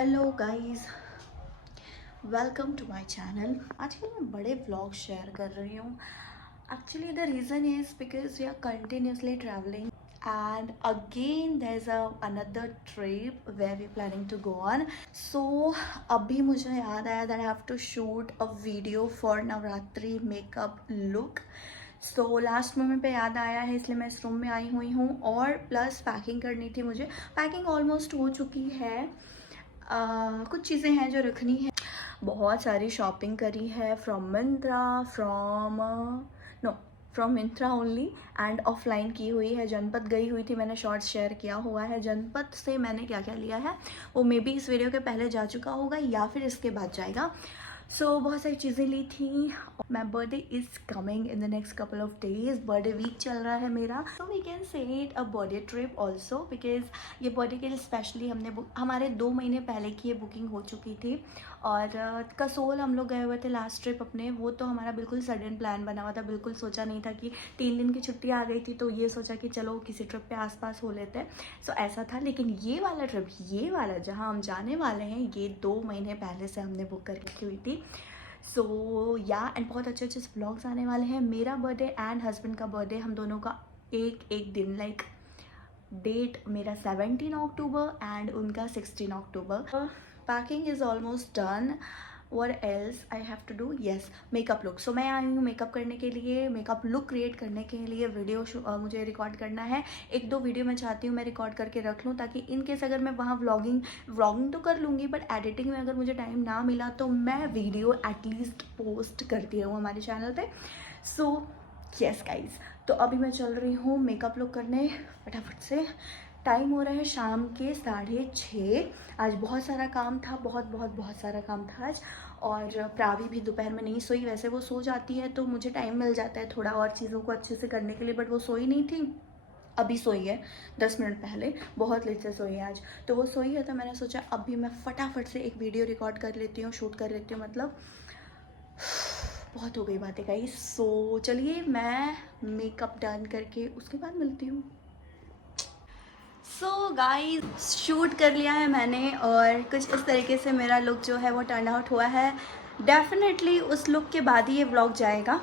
Hello guys, welcome to my channel. आजकल मैं बड़े व्लॉग शेयर कर रही हूँ। Actually the reason is because we are continuously travelling and again there's another trip where we're planning to go on. So अभी मुझे याद आया that I have to shoot a video for Navratri makeup look. So last moment पे याद आया है, इसलिए मैं इस रूम में आई हुई हूँ और प्लस पैकिंग करनी थी मुझे। पैकिंग ऑलमोस्ट हो चुकी है। कुछ चीज़ें हैं जो रखनी है। बहुत सारी शॉपिंग करी है from Myntra, from Myntra only, and offline की हुई है। जनपद गई हुई थी, मैंने शॉर्ट्स शेयर किया हुआ है। जनपद से मैंने क्या क्या लिया है वो मे बी इस वीडियो के पहले जा चुका होगा या फिर इसके बाद जाएगा। सो बहुत सारी चीज़ें ली थी। My birthday is coming in the next couple of days. Birthday week चल रहा है मेरा, so we can say it a birthday trip also, because ये बर्थडे के लिए स्पेशली हमने हमारे 2 महीने पहले की ये बुकिंग हो चुकी थी। और कसोल हम लोग गए हुए थे लास्ट ट्रिप अपने। वो तो हमारा बिल्कुल सडन प्लान बना हुआ था, बिल्कुल सोचा नहीं था कि 3 दिन की छुट्टी आ गई थी तो ये सोचा कि चलो किसी ट्रिप पे आसपास हो लेते हैं। सो ऐसा था। लेकिन ये वाला ट्रिप, ये वाला जहाँ हम जाने वाले हैं, ये 2 महीने पहले से हमने बुक कर रखी हुई थी। सो एंड बहुत अच्छे अच्छे व्लॉग्स आने वाले हैं। मेरा बर्थडे एंड हस्बैंड का बर्थडे, हम दोनों का एक दिन, लाइक डेट मेरा 17 अक्टूबर एंड उनका 16 अक्टूबर। Packing is almost done. What else I have to do? Yes, makeup look. So मैं आई हूँ मेकअप करने के लिए, मेकअप लुक क्रिएट करने के लिए वीडियो मुझे रिकॉर्ड करना है। 1-2 वीडियो मैं चाहती हूँ मैं रिकॉर्ड करके रख लूँ, ताकि इन केस अगर मैं वहाँ व्लॉगिंग तो कर लूँगी, बट एडिटिंग में अगर मुझे टाइम ना मिला तो मैं वीडियो एटलीस्ट पोस्ट करती रहूँ हमारे चैनल पे। सो यस गाइज, तो अभी मैं चल रही हूँ मेकअप लुक करने फटाफट से। टाइम हो रहा है शाम के 6:30। आज बहुत सारा काम था, बहुत सारा काम था आज। और प्रावी भी दोपहर में नहीं सोई। वैसे वो सो जाती है तो मुझे टाइम मिल जाता है थोड़ा और चीज़ों को अच्छे से करने के लिए, बट वो सोई नहीं थी। अभी सोई है 10 मिनट पहले, बहुत लेट से सोई है आज। तो वो सोई है तो मैंने सोचा अभी मैं फटाफट से एक वीडियो रिकॉर्ड कर लेती हूँ, शूट कर लेती हूँ। मतलब बहुत हो गई बातें गाइस। सो चलिए मैं मेकअप डन करके उसके बाद मिलती हूँ। सो गाइस, शूट कर लिया है मैंने और कुछ इस तरीके से मेरा लुक जो है वो टर्न आउट हुआ है। डेफिनेटली उस लुक के बाद ही ये व्लॉग जाएगा।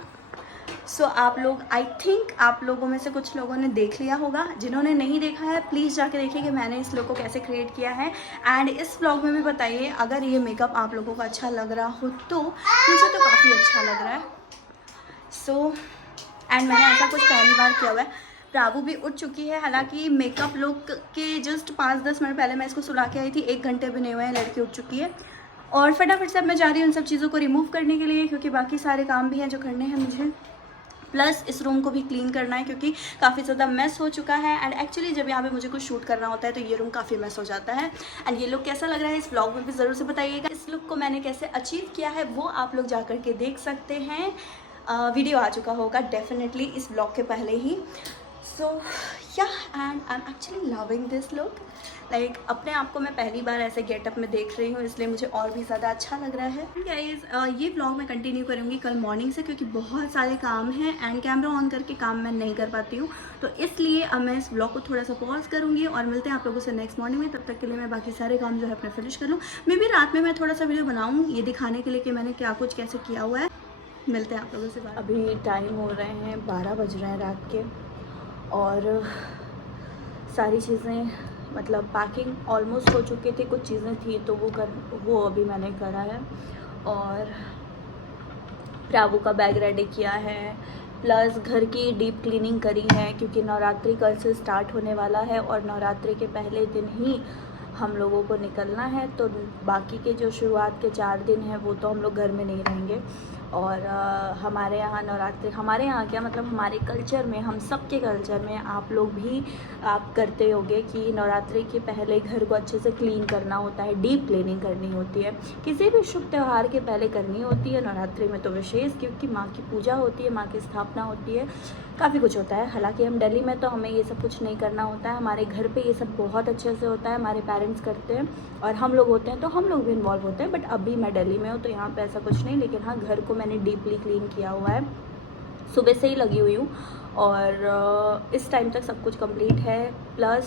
सो आप लोग, आई थिंक आप लोगों में से कुछ लोगों ने देख लिया होगा। जिन्होंने नहीं देखा है प्लीज़ जाके देखिए कि मैंने इस लुक को कैसे क्रिएट किया है। एंड इस व्लॉग में भी बताइए अगर ये मेकअप आप लोगों को अच्छा लग रहा हो तो। मुझे तो काफ़ी अच्छा लग रहा है। सो एंड मैंने ऐसा कुछ पहली बार किया हुआ है। प्रावू भी उठ चुकी है, हालांकि मेकअप लुक के जस्ट 5-10 मिनट पहले मैं इसको सुला के आई थी। 1 घंटे भी नहीं हुए हैं, लड़की उठ चुकी है। और फटाफट से अब मैं जा रही हूँ उन सब चीज़ों को रिमूव करने के लिए, क्योंकि बाकी सारे काम भी हैं जो करने हैं मुझे। प्लस इस रूम को भी क्लीन करना है क्योंकि काफ़ी ज़्यादा मेस हो चुका है। एंड एक्चुअली जब यहाँ पे मुझे कुछ शूट करना होता है तो ये रूम काफ़ी मेस हो जाता है। एंड ये लुक कैसा लग रहा है इस व्लॉग में भी ज़रूर से बताइएगा। इस लुक को मैंने कैसे अचीव किया है वो आप लोग जा कर के देख सकते हैं। वीडियो आ चुका होगा डेफिनेटली इस व्लॉग के पहले ही। सो या and I am actually loving this look. Like अपने आप को मैं पहली बार ऐसे गेटअप में देख रही हूँ, इसलिए मुझे और भी ज़्यादा अच्छा लग रहा है। गाइस, ये व्लॉग मैं कंटिन्यू करूँगी कल मॉर्निंग से, क्योंकि बहुत सारे काम हैं एंड कैमरा ऑन करके काम मैं नहीं कर पाती हूँ। तो इसलिए अब मैं इस व्लॉग को थोड़ा सा पॉज करूँगी और मिलते हैं आप लोगों से नेक्स्ट मॉर्निंग में। तब तक के लिए मैं बाकी सारे काम जो है अपने फिनिश कर लूँ। मे बी रात में मैं थोड़ा सा वीडियो बनाऊँ ये दिखाने के लिए कि मैंने क्या कुछ कैसे किया हुआ है। मिलते हैं आप लोगों से बात। अभी टाइम हो रहे हैं 12 बज रहे हैं रात के, और सारी चीज़ें मतलब पैकिंग ऑलमोस्ट हो चुकी थी। कुछ चीज़ें थी तो वो अभी मैंने करा है। और प्रावू का बैग रेडी किया है, प्लस घर की डीप क्लीनिंग करी है, क्योंकि नवरात्रि कल से स्टार्ट होने वाला है और नवरात्रि के पहले दिन ही हम लोगों को निकलना है। तो बाकी के जो शुरुआत के 4 दिन हैं वो तो हम लोग घर में नहीं रहेंगे। और हमारे यहाँ नवरात्रि, हमारे यहाँ क्या मतलब हमारे कल्चर में, हम सब के कल्चर में, आप लोग भी आप करते होंगे कि नवरात्रि के पहले घर को अच्छे से क्लीन करना होता है, डीप क्लीनिंग करनी होती है। किसी भी शुभ त्यौहार के पहले करनी होती है, नवरात्रि में तो विशेष, क्योंकि माँ की पूजा होती है, माँ की स्थापना होती है, काफ़ी कुछ होता है। हालांकि हम दिल्ली में तो हमें ये सब कुछ नहीं करना होता है। हमारे घर पे ये सब बहुत अच्छे से होता है, हमारे पेरेंट्स करते हैं और हम लोग होते हैं तो हम लोग भी इन्वॉल्व होते हैं। बट अभी मैं दिल्ली में हूँ तो यहाँ पे ऐसा कुछ नहीं। लेकिन हाँ, घर को मैंने डीपली क्लीन किया हुआ है। सुबह से ही लगी हुई हूँ और इस टाइम तक सब कुछ कंप्लीट है। प्लस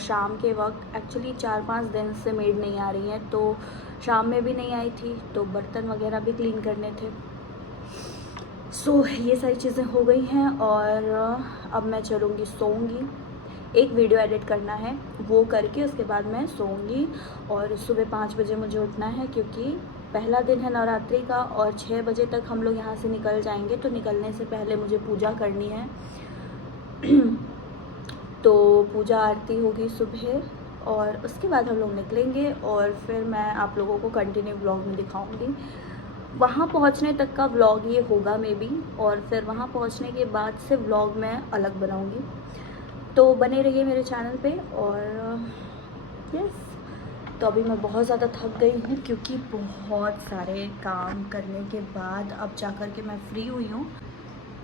शाम के वक्त एक्चुअली 4-5 दिन से मेड नहीं आ रही है, तो शाम में भी नहीं आई थी, तो बर्तन वगैरह भी क्लीन करने थे। सो ये सारी चीज़ें हो गई हैं और अब मैं चलूँगी, सोऊंगी। एक वीडियो एडिट करना है, वो करके उसके बाद मैं सोऊंगी और सुबह 5 बजे मुझे उठना है, क्योंकि पहला दिन है नवरात्रि का और 6 बजे तक हम लोग यहाँ से निकल जाएंगे। तो निकलने से पहले मुझे पूजा करनी है तो पूजा आरती होगी सुबह और उसके बाद हम लोग निकलेंगे और फिर मैं आप लोगों को कंटिन्यू व्लॉग में दिखाऊंगी। वहाँ पहुँचने तक का व्लॉग ये होगा मे बी, और फिर वहाँ पहुँचने के बाद से व्लॉग मैं अलग बनाऊंगी। तो बने रहिए मेरे चैनल पे। और यस, तो अभी मैं बहुत ज़्यादा थक गई हूँ, क्योंकि बहुत सारे काम करने के बाद अब जा कर के मैं फ्री हुई हूँ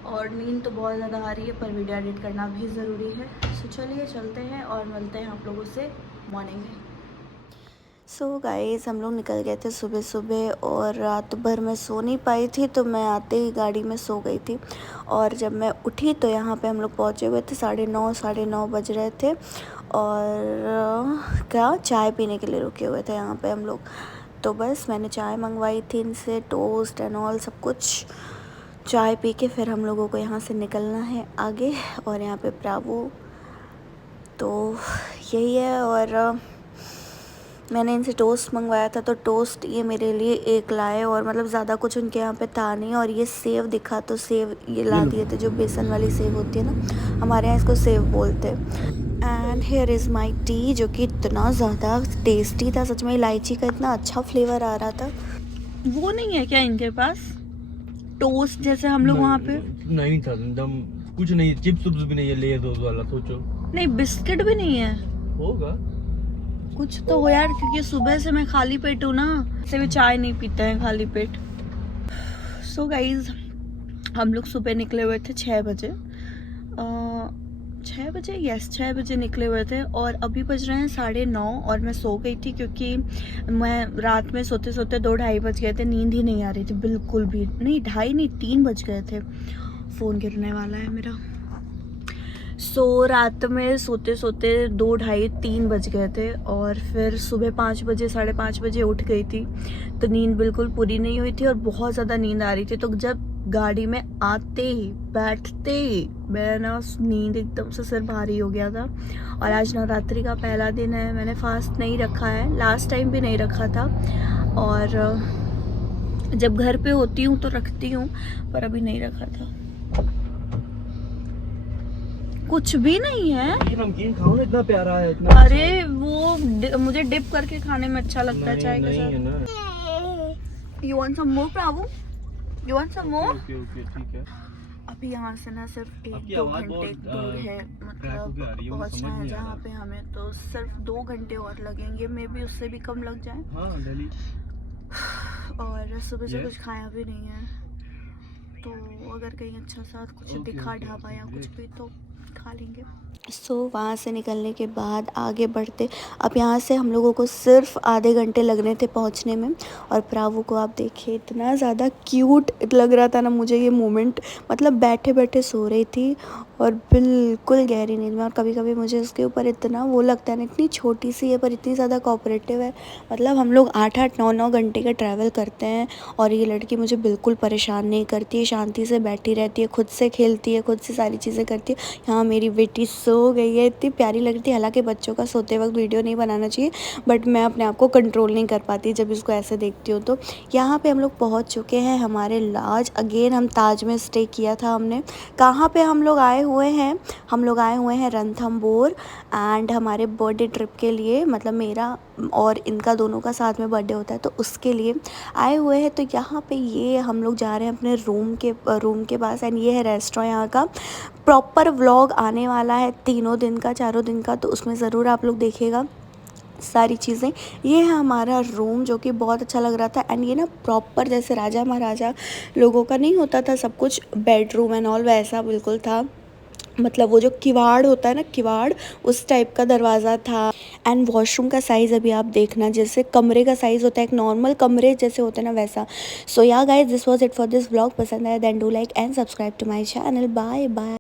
और नींद तो बहुत ज़्यादा आ रही है, पर वीडियो एडिट करना भी ज़रूरी है। सो चलिए चलते हैं और मिलते हैं आप लोगों से मॉर्निंग में। सो गाइस, हम लोग निकल गए थे सुबह सुबह और रात भर मैं सो नहीं पाई थी, तो मैं आते ही गाड़ी में सो गई थी। और जब मैं उठी तो यहाँ पे हम लोग पहुँचे हुए थे, 9:30 बज रहे थे और क्या चाय पीने के लिए रुके हुए थे यहाँ पे हम लोग। तो बस मैंने चाय मंगवाई थी इनसे, टोस्ट एंड ऑल सब कुछ। चाय पी के फिर हम लोगों को यहाँ से निकलना है आगे। और यहाँ पे प्रावो, तो यही है। और मैंने इनसे टोस्ट मंगवाया था, तो टोस्ट ये मेरे लिए एक लाए और मतलब ज़्यादा कुछ उनके यहाँ पे था नहीं। और ये सेव दिखा तो सेव ये ला दिए थे, जो बेसन वाली सेव होती है ना, हमारे यहाँ इसको सेव बोलते हैं। And here is my T, जो कि इतना ज़्यादा टेस्टी था, सच में इलायची का इतना अच्छा फ्लेवर आ रहा था। वो नहीं है क्या इनके पास टोस्ट जैसे हम लोग वहाँ पे? नहीं था एकदम कुछ नहीं, चिप्स भी नहीं है, ले दो वाला सोचो। नहीं, बिस्किट भी नहीं है, होगा कुछ तो हो यार, क्योंकि सुबह से मैं खाली पेट हूँ ना, से भी चाय नहीं पीते हैं खाली पेट। सो गाइज, हम लोग सुबह निकले हुए थे 6 बजे, 6 बजे, यस 6 बजे निकले हुए थे और अभी बज रहे हैं 9:30 और मैं सो गई थी, क्योंकि मैं रात में सोते सोते 2-2:30 बज गए थे, नींद ही नहीं आ रही थी बिल्कुल भी नहीं, 2:30 नहीं 3 बज गए थे। फ़ोन गिरने वाला है मेरा। सो रात में सोते सोते 2-2:30-3 बज गए थे और फिर सुबह 5 बजे 5:30 बजे उठ गई थी, तो नींद बिल्कुल पूरी नहीं हुई थी और बहुत ज़्यादा नींद आ रही थी। तो जब गाड़ी में आते ही बैठते ही मेरा ना नींद एकदम से सिर भारी हो गया था। और आज नवरात्रि का पहला दिन है, मैंने फास्ट नहीं रखा है, लास्ट टाइम भी नहीं रखा था और जब घर पे होती हूँ तो रखती हूँ, पर अभी नहीं रखा था। कुछ भी नहीं है, नमकीन खाओ ना, इतना प्यारा है इतना। अरे वो मुझे डिप करके खाने में अच्छा लगता है चाय के साथ। You want some more, Pravu? You want some more? Okay ठीक है। अभी यहाँ से ना सिर्फ 1-2 घंटे दूर है, मतलब पहुँचना है जहाँ पे हमें, तो सिर्फ 2 घंटे और लगेंगे, मे बी उससे भी कम लग जाए। हाँ, दिल्ली। और सुबह से कुछ खाया भी नहीं है, तो अगर कहीं अच्छा सा कुछ दिखा ढाबा या कुछ भी तो खा लेंगे। सो वहाँ से निकलने के बाद आगे बढ़ते, अब यहाँ से हम लोगों को सिर्फ आधे घंटे लगने थे पहुँचने में। और प्रावू को आप देखिए, इतना ज़्यादा क्यूट लग रहा था ना मुझे ये मोमेंट, मतलब बैठे बैठे सो रही थी और बिल्कुल गहरी नींद में। और कभी कभी मुझे उसके ऊपर इतना वो लगता है ना, इतनी छोटी सी है पर इतनी ज़्यादा कोऑपरेटिव है। मतलब हम लोग 8-8 9-9 घंटे का ट्रैवल करते हैं और ये लड़की मुझे बिल्कुल परेशान नहीं करती है, शांति से बैठी रहती है, खुद से खेलती है, खुद से सारी चीज़ें करती है। यहाँ मेरी बेटी सो गई है, इतनी प्यारी लग रही थी। हालांकि बच्चों का सोते वक्त वीडियो नहीं बनाना चाहिए, बट मैं अपने आप को कंट्रोल नहीं कर पाती जब इसको ऐसे देखती हूँ। तो यहाँ पे हम लोग पहुँच चुके हैं हमारे लॉज। अगेन हम ताज में स्टे किया था हमने। कहाँ पे हम लोग आए हुए हैं? हम लोग आए हुए हैं रणथंभौर एंड हमारे बर्थडे ट्रिप के लिए, मतलब मेरा और इनका दोनों का साथ में बर्थडे होता है, तो उसके लिए आए हुए हैं। तो यहाँ पे ये हम लोग जा रहे हैं अपने रूम के पास एंड ये है रेस्टोरेंट यहाँ का। प्रॉपर व्लॉग आने वाला है 3 दिन का 4 दिन का, तो उसमें ज़रूर आप लोग देखिएगा सारी चीज़ें। ये है हमारा रूम, जो कि बहुत अच्छा लग रहा था एंड ये ना प्रॉपर जैसे राजा महाराजा लोगों का नहीं होता था सब कुछ, बेडरूम एंड ऑल वैसा बिल्कुल था। मतलब वो जो किवाड़ होता है ना, किवाड़ उस टाइप का दरवाज़ा था। एंड वॉशरूम का साइज़ अभी आप देखना, जैसे कमरे का साइज़ होता है एक नॉर्मल कमरे जैसे होते हैं ना वैसा। So yeah guys, this was it for this vlog. पसंद आया then do like and subscribe to my channel. Bye bye.